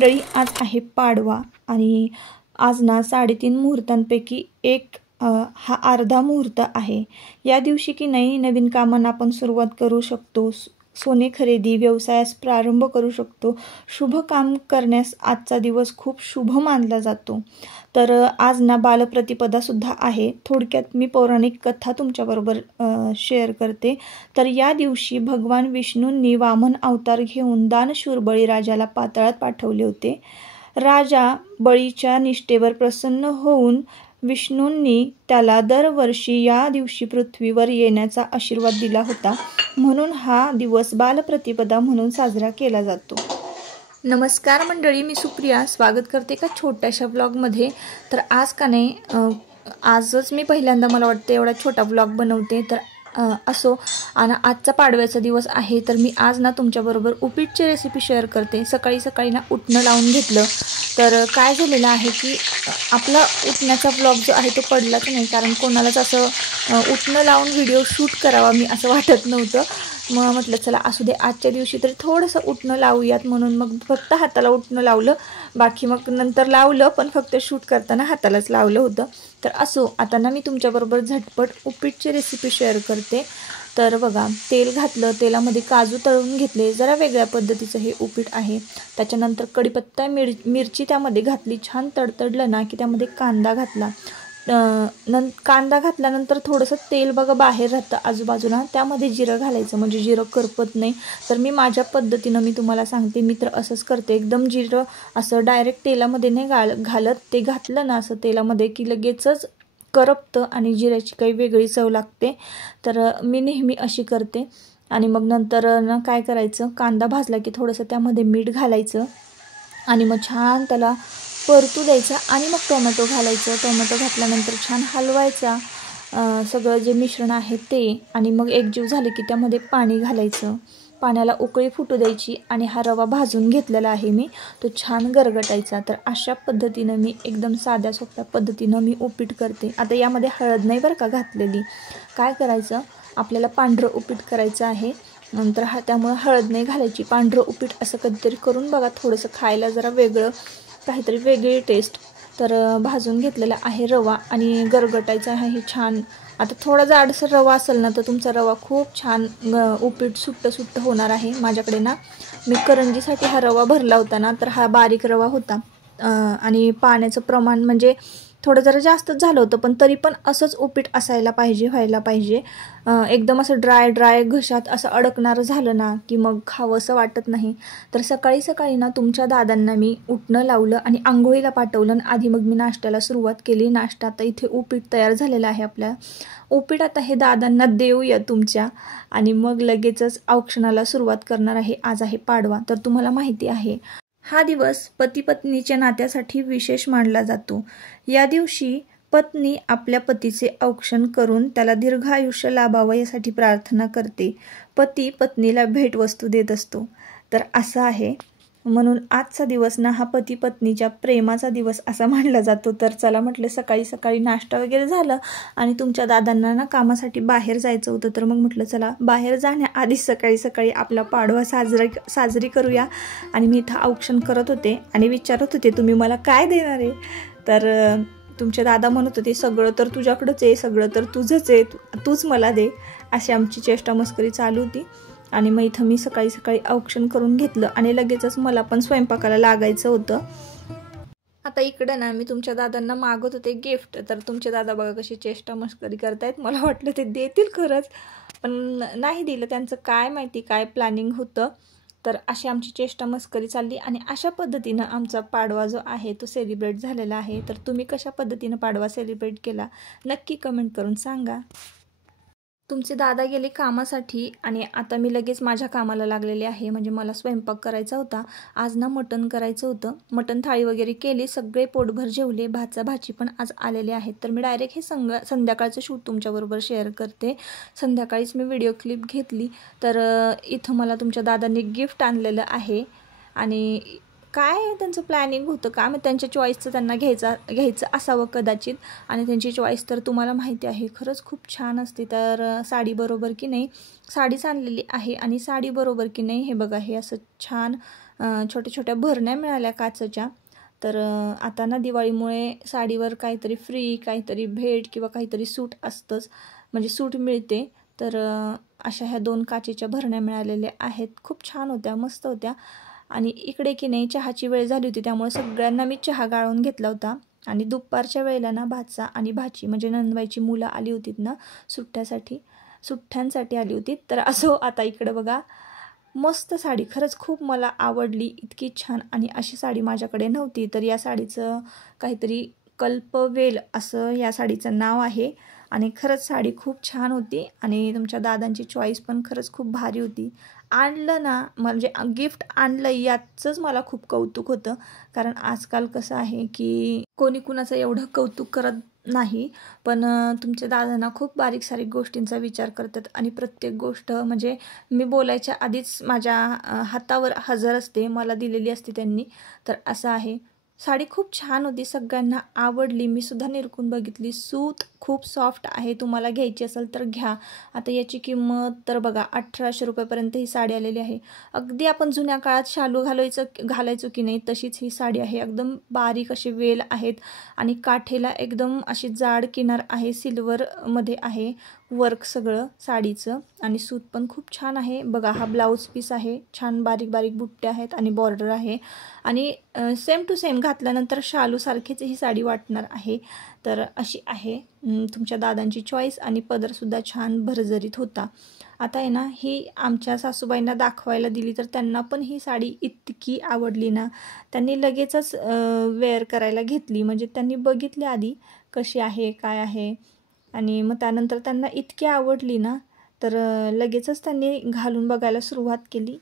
मंडळी, आज आहे पाडवा आणि आज ना 3.5 मुहूर्तांपैकी एक हा अर्धा मुहूर्त आहे। या दिवशी की नाही नवीन कामांना आपण सुरुवात करू शकतो, सोने खरेदी व्यवसायास प्रारंभ करू शकतो। शुभ काम करण्यास आजचा दिवस खूप शुभ मानला जातो। तर आज ना बालप्रतिपदा सुद्धा आहे। थोडक्यात मी पौराणिक कथा तुमच्याबरोबर शेअर करते। तर या दिवशी भगवान विष्णूंनी वामन अवतार घेऊन दानशूर बळीराजाला पाताळात पाठवले होते। राजा बळीच्या निष्ठेवर प्रसन्न होऊन विष्णूंनी त्याला दरवर्षी या दिवशी पृथ्वीवर येण्याचा आशीर्वाद दिला होता, म्हणून हा दिवस बालप्रतिपदा म्हणून साजरा केला जातो। नमस्कार मंडळी, मी सुप्रिया स्वागत करते का छोट्याशा व्लॉगमध्ये। तर आज का नाही आजच मी पहिल्यांदा मला वाटतं एवढा छोटा व्लॉग बनवते। तर असो, आणि आजचा पाडव्याचा दिवस आहे, तर मी आज ना तुमच्याबरोबर उपीटची रेसिपी शेअर करते। सकाळी सकाळी ना उठणं लावून घेतलं, तर काय झालेलं आहे की आपला उठण्याचा व्लॉग जो आहे तो पडलाच नाही, कारण कोणालाच असं उठणं लावून व्हिडिओ शूट करावा मी असं वाटत नव्हतं। मग म्हटलं चला असू दे, आजच्या दिवशी तरी थोडंसं उठणं लावूयात, म्हणून मग फक्त हाताला उठणं लावलं, बाकी मग नंतर लावलं, पण फक्त शूट करताना हातालाच लावलं होतं। तर असो, आता ना मी तुमच्याबरोबर झटपट उपीटची रेसिपी शेअर करते। तर बघा, तेल घातलं, तेलामध्ये काजू तळून घेतले, जरा वेगळ्या पद्धतीचं हे उपीट आहे। त्याच्यानंतर कढीपत्ता मिरची त्यामध्ये घातली, छान तडतडलं ना की त्यामध्ये कांदा घातला। कांदा घातल्यानंतर थोडंसं तेल बघा बाहेर राहतं आजूबाजूला, त्यामध्ये जिरं घालायचं, म्हणजे जिरं करपत नाही। तर मी माझ्या पद्धतीनं मी तुम्हाला सांगते, मी तर असंच करते, एकदम जिरं असं डायरेक्ट तेलामध्ये नाही घालत, ते घातलं ना असं तेलामध्ये की लगेचच करपतं आणि जिऱ्याची काही वेगळी चव लागते। तर मी नेहमी अशी करते। आणि मग नंतर ना काय करायचं, कांदा भाजला की थोडंसं त्यामध्ये मीठ घालायचं आणि मग छान त्याला परतू द्यायचं आणि मग टोमॅटो घालायचं। टोमॅटो घातल्यानंतर छान हलवायचा सगळं जे मिश्रण आहे ते, आणि मग एकजीव झालं की त्यामध्ये पाणी घालायचं, पाण्याला उकळी फुटू द्यायची आणि हा रवा भाजून घेतलेला आहे मी, तो छान गरगटायचा। तर अशा पद्धतीनं मी एकदम साध्या सोप्या पद्धतीनं मी उपीट करते। आता यामध्ये हळद नाही बरं का घातलेली, काय करायचं आपल्याला पांढरं उपीट करायचं आहे, नंतर त्यामुळे हळद नाही घालायची, पांढरं उपीट असं कधीतरी करून बघा, थोडंसं खायला जरा वेगळं काहीतरी वेगळी टेस्ट। तर भाजून घेतलेला आहे रवा आणि गरगटायचा आहे छान। आता थोडा जाडसर रवा असेल ना तर तुमचा रवा खूप छान उपीट सुट्ट होणार आहे। माझ्याकडे ना मी करंजीसाठी हा रवा भरला होता ना, तर हा बारीक रवा होता आणि पाण्याचं प्रमाण म्हणजे थोडं जरा जास्तच झालं होतं, पण तरी पण असंच उपीट असायला पाहिजे, व्हायला पाहिजे। एकदम असं ड्राय घशात असं अडकणारं झालं ना की मग खावंसं वाटत नाही। तर सकाळी सकाळी ना तुमच्या दादांना मी उठणं लावलं आणि आंघोळीला पाठवलं, आणि आधी मग मी नाश्त्याला सुरुवात केली। नाश्ता आता इथे उपीट तयार झालेला आहे आपल्या। उपीट आता हे दादांना देऊया तुमच्या, आणि मग लगेचच औक्षणाला सुरुवात करणार आहे। आज आहे पाडवा, तर तुम्हाला माहिती आहे हा दिवस पती पत्नीच्या नात्यासाठी विशेष मानला जातो। या दिवशी पत्नी आपल्या पतीचे औक्षण करून त्याला दीर्घ आयुष्य लाभावं यासाठी प्रार्थना करते। पती पत्नीला भेटवस्तू देत असतो। तर असं आहे, म्हणून आजचा दिवस ना हा पती पत्नीच्या प्रेमाचा दिवस असा मानला जातो। तर चला म्हटलं, सकाळी सकाळी नाश्ता वगैरे झालं आणि तुमच्या दादांना ना कामासाठी बाहेर जायचं होतं, तर मग म्हटलं चला बाहेर जाण्याआधी सकाळी सकाळी आपला पाडवा साजरी करूया। आणि मी इथं औक्षण करत होते आणि विचारत होते तुम्ही मला काय देणार आहे, तर तुमचे दादा म्हणत होते सगळं तर तुझ्याकडंच आहे, सगळं तर तुझंच आहे, तूच मला दे, अशी आमची चेष्टा मस्करी चालू होती। आणि मग इथं मी सकाळी सकाळी औक्षण करून घेतलं आणि लगेचच मला पण स्वयंपाकाला लागायचं होतं। आता इकडं ना मी तुमच्या दादांना मागत होते गिफ्ट, तर तुमचे दादा बघा कशी चेष्टा मस्करी करतायत। मला वाटलं ते देतील खरंच, पण नाही दिलं, त्यांचं काय माहिती काय प्लॅनिंग होतं। तर अशी आमची चेष्टा मस्करी चालली आणि अशा पद्धतीनं आमचा पाडवा जो आहे तो सेलिब्रेट झालेला आहे। तर तुम्ही कशा पद्धतीनं पाडवा सेलिब्रेट केला नक्की कमेंट करून सांगा। तुमचे दादा गेले कामासाठी आणि आता मी लगेच माझ्या कामाला लागलेले आहे, म्हणजे मला स्वयंपाक करायचा होता। आज ना मटण करायचं होतं, मटण थाळी वगैरे केली, सगळे पोटभर जेवले, भाची पण आज आलेले आहेत। तर मी डायरेक्ट हे संध्याकाळचं शूट तुमच्याबरोबर शेअर करते। संध्याकाळीच मी व्हिडिओ क्लिप घेतली, तर इथं मला तुमच्या दादांनी गिफ्ट आणलेलं आहे आणि काय त्यांचं प्लॅनिंग होतं का मग, त्यांच्या चॉईसचं त्यांना घ्यायचं असावं कदाचित, आणि त्यांची चॉईस तर तुम्हाला माहिती आहे खरंच खूप छान असते। तर साडी बरोबर की नाही, साडीच आणलेली आहे आणि साडी बरोबर की नाही हे बघा, हे असं छान छोट्या छोट्या भरण्या मिळाल्या काचेच्या. तर आता ना दिवाळीमुळे साडीवर काहीतरी फ्री, काहीतरी भेट किंवा काहीतरी सूट असतंच, म्हणजे सूट मिळते. तर अशा ह्या 2 काचेच्या भरण्या मिळालेल्या आहेत. खूप छान होत्या, मस्त होत्या. आणि इकडे की नाही चहाची वेळ झाली होती, त्यामुळे सगळ्यांना मी चहा गाळून घेतला होता. आणि दुपारच्या वेळेला ना भाचा आणि भाची म्हणजे नंदबाईची मुलं आली होतीत ना सुट्ट्यांसाठी आली होती. तर असो, आता इकडे बघा मस्त साडी, खरंच खूप मला आवडली, इतकी छान. आणि अशी साडी माझ्याकडे नव्हती. तर या साडीचं काहीतरी कल्पवेल असं या साडीचं नाव आहे. आणि खरंच साडी खूप छान होती आणि तुमच्या दादांची चॉईस पण खरंच खूप भारी होती. आणलं ना, म्हणजे गिफ्ट आणलं याचंच मला खूप कौतुक होतं. कारण आजकाल कसं आहे की कोणी कुणाचं एवढं कौतुक करत नाही, पण तुमच्या दादांना खूप बारीक सारीक गोष्टींचा विचार करतात आणि प्रत्येक गोष्ट म्हणजे मी बोलायच्या आधीच माझ्या हातावर हजर असते, मला दिलेली असते त्यांनी. तर असं आहे. साडी खूप छान होती, सगळ्यांना आवडली. मी सुद्धा निरखून बघितली. सूत खूप सॉफ्ट आहे, तुम्हाला घ्यायची असेल तर घ्या. आता याची किंमत तर बघा 1800 रुपयापर्यंत ही साडी आलेली आहे. अगदी आपण जुन्या काळात शालू घालायचो की नाही तशीच ही साडी आहे. एकदम बारीक असे वेल आहेत आणि काठेला एकदम अशी जाड किनार आहे, सिल्वरमध्ये आहे वर्क सगळं साडीचं. आणि सूत पण खूप छान आहे. बघा हा ब्लाऊज पीस आहे, छान बारीक बारीक बुट्ट्या आहेत आणि बॉर्डर आहे. आणि सेम टू सेम घातल्यानंतर शालूसारखीच ही साडी वाटणार आहे. तर अशी आहे. तुमच्या दादांची चॉईस आणि पदरसुद्धा छान भरजरीत होता. आता आहे ना, ही आमच्या सासूबाईंना दाखवायला दिली तर त्यांना पण ही साडी इतकी आवडली ना, त्यांनी लगेचच वेअर करायला घेतली. म्हणजे त्यांनी बघितली आधी कशी आहे, काय आहे, आणि मग त्यानंतर त्यांना इतकी आवडली ना, तर लगेचच त्यांनी घालून बघायला सुरुवात केली.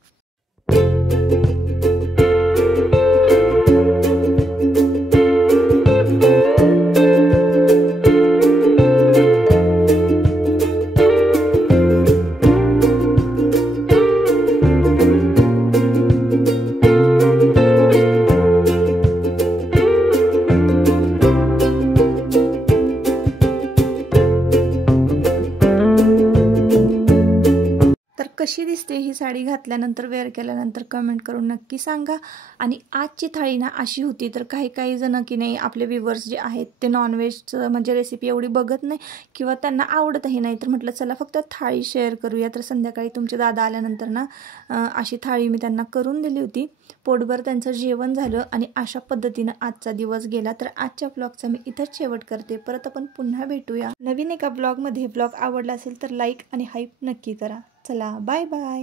कशी दिसते ही साडी घातल्यानंतर, वेअर केल्यानंतर कमेंट करून नक्की सांगा. आणि आजची थाळी ना अशी होती. तर काही जण की नाही, आपले व्ह्यूवर्स जे आहेत ते नॉनव्हेजचं म्हणजे रेसिपी एवढी बघत नाही किंवा त्यांना आवडतही नाही. तर म्हटलं चला फक्त थाळी शेअर करूया. तर संध्याकाळी तुमचे दादा आल्यानंतर ना अशी थाळी मी त्यांना करून दिली होती. पोटभर त्यांचं जेवण झालं आणि अशा पद्धतीनं आजचा दिवस गेला. तर आजच्या ब्लॉगचा मी इथंच शेवट करते. परत आपण पुन्हा भेटूया नवीन एका ब्लॉगमध्ये. ब्लॉग आवडला असेल तर लाईक आणि हाईप नक्की करा. चला बाय बाय.